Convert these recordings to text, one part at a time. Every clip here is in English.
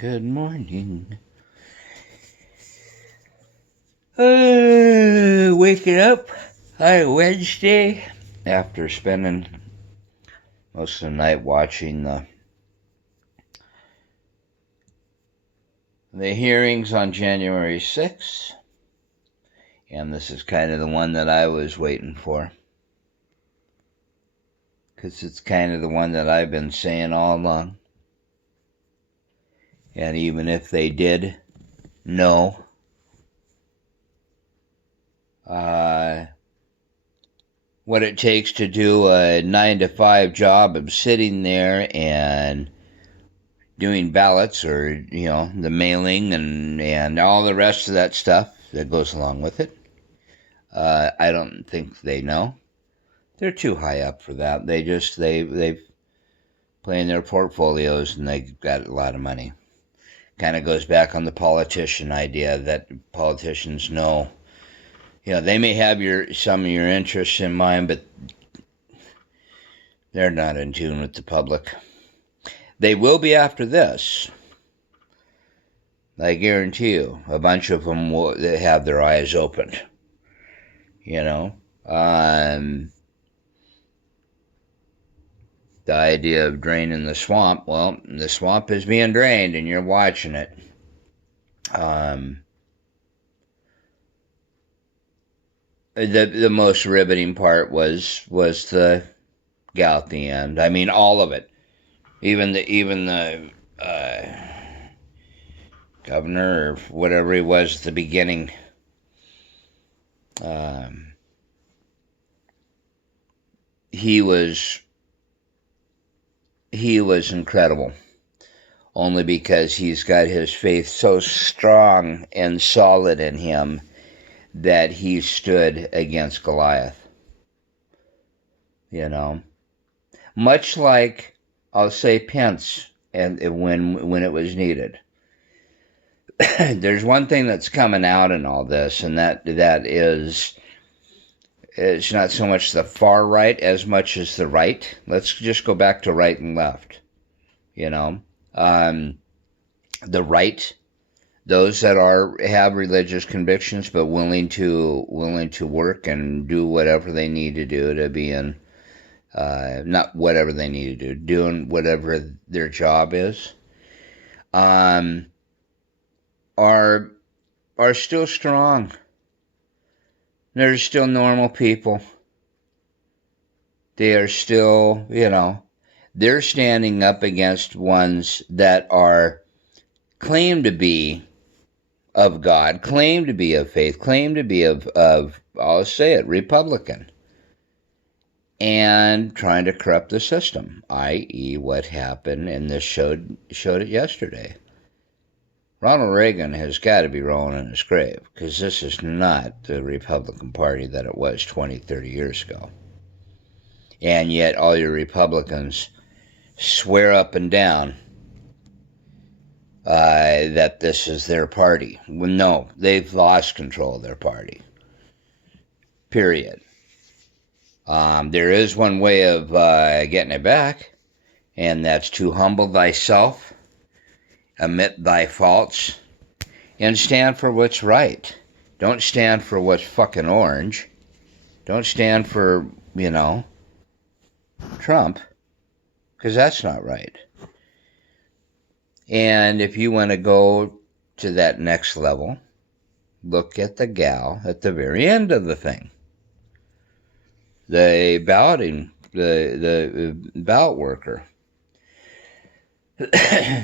Good morning. Waking up on Wednesday after spending most of the night watching the hearings on January 6th. And this is kind of the one that I was waiting for, because it's kind of the one that I've been saying all along. And even if they did know what it takes to do a 9-to-5 job of sitting there and doing ballots, or the mailing and all the rest of that stuff that goes along with it, I don't think they know. They're too high up for that. They play in their portfolios and they got a lot of money. Kind of goes back on the politician idea that politicians know. They may have some of your interests in mind, but they're not in tune with the public. They will be after this. I guarantee you, a bunch of them will have their eyes opened. The idea of draining the swamp, well, the swamp is being drained and you're watching it. The most riveting part was the gal at the end. I mean, all of it. Even the governor or whatever he was at the beginning. He was incredible, only because he's got his faith so strong and solid in him that he stood against Goliath. Much like, I'll say, Pence, and when it was needed. There's one thing that's coming out in all this, and that is, it's not so much the far right as much as the right. Let's just go back to right and left. The right, those that have religious convictions but willing to work and do whatever they need to do to be in, not whatever they need to do, doing whatever their job is, are still strong. They're still normal people. They are still, they're standing up against ones that claim to be of God, claim to be of faith, claim to be of I'll say it, Republican, and trying to corrupt the system, i.e. what happened, and this showed it yesterday. Ronald Reagan has got to be rolling in his grave, because this is not the Republican Party that it was 20, 30 years ago. And yet all your Republicans swear up and down that this is their party. Well, no, they've lost control of their party. Period. There is one way of getting it back, and that's to humble thyself, admit thy faults, and stand for what's right. Don't stand for what's fucking orange. Don't stand for, Trump, because that's not right. And if you want to go to that next level, look at the gal at the very end of the thing. The ballot worker.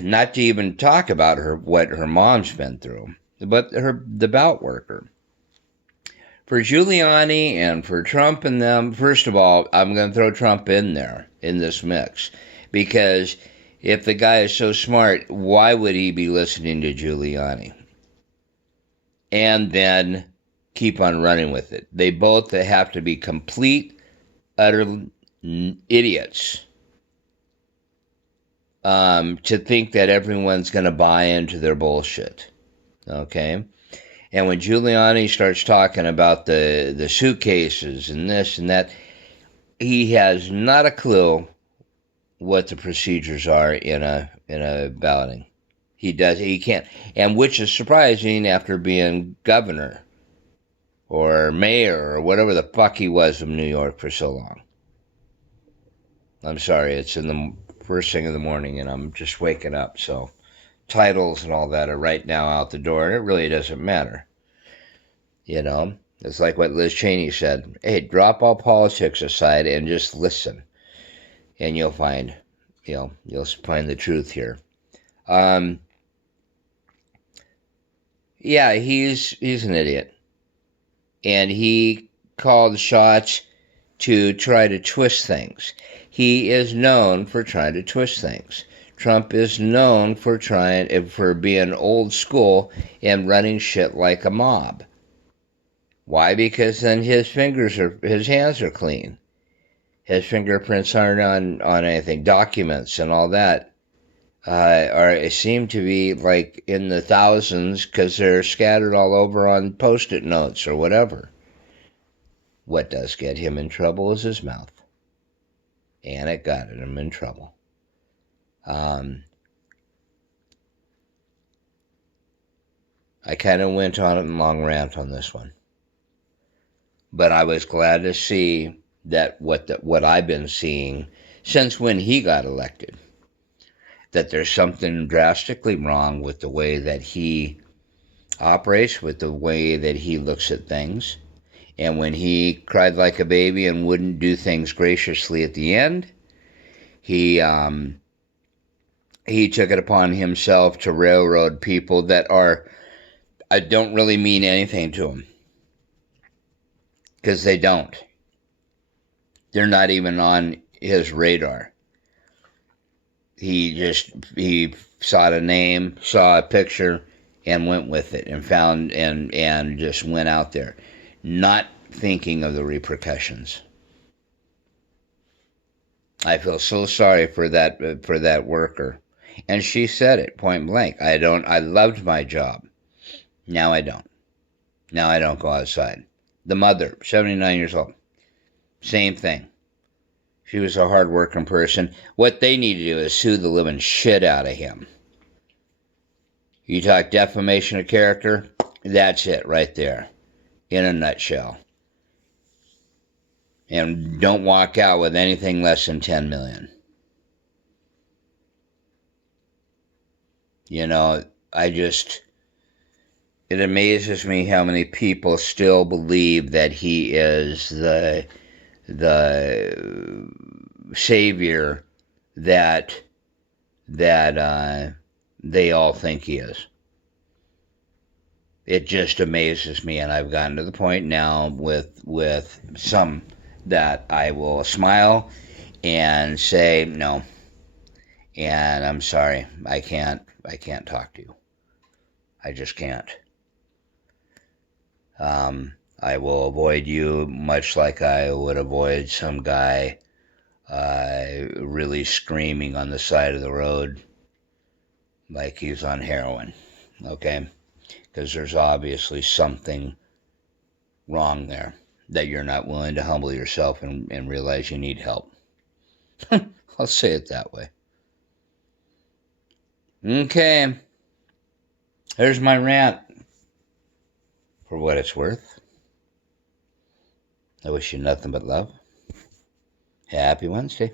Not to even talk about what her mom's been through, but the ballot worker. For Giuliani and for Trump and them, first of all, I'm going to throw Trump in there, in this mix, because if the guy is so smart, why would he be listening to Giuliani? And then keep on running with it. They both have to be complete, utter idiots to think that everyone's going to buy into their bullshit. Okay? And when Giuliani starts talking about the suitcases and this and that, he has not a clue what the procedures are in a balloting. He does. He can't. And which is surprising after being governor or mayor or whatever the fuck he was of New York for so long. I'm sorry, it's in the first thing in the morning and I'm just waking up. So titles and all that are right now out the door, and it really doesn't matter. You know, it's like what Liz Cheney said. Hey, drop all politics aside and just listen, and you'll find, you'll find the truth here. Yeah, he's an idiot, and he called shots to try to twist things. He is known for trying to twist things. Trump is known for being old school and running shit like a mob. Why? Because then his hands are clean. His fingerprints aren't on anything. Documents and all that seem to be like in the thousands because they're scattered all over on Post-it notes or whatever. What does get him in trouble is his mouth. And it got him in trouble. I kind of went on a long rant on this one. But I was glad to see that what I've been seeing since when he got elected, that there's something drastically wrong with the way that he operates, with the way that he looks at things. And when he cried like a baby and wouldn't do things graciously at the end, he took it upon himself to railroad people that don't really mean anything to him. Because they don't. They're not even on his radar. He saw a name, saw a picture, and went with it, and found and just went out there, not thinking of the repercussions. I feel so sorry for that worker, and she said it point blank. I loved my job. Now I don't. Now I don't go outside. The mother, 79 years old, same thing. She was a hard-working person. What they need to do is sue the living shit out of him. You talk defamation of character, that's it right there, in a nutshell. And don't walk out with anything less than $10 million. You know, it amazes me how many people still believe that he is the savior that they all think he is. It just amazes me, and I've gotten to the point now with some that I will smile and say no, and I'm sorry, I can't talk to you. I just can't. I will avoid you much like I would avoid some guy really screaming on the side of the road like he's on heroin, okay? Because there's obviously something wrong there that you're not willing to humble yourself and realize you need help. I'll say it that way. Okay. There's my rant. For what it's worth, I wish you nothing but love. Happy Wednesday.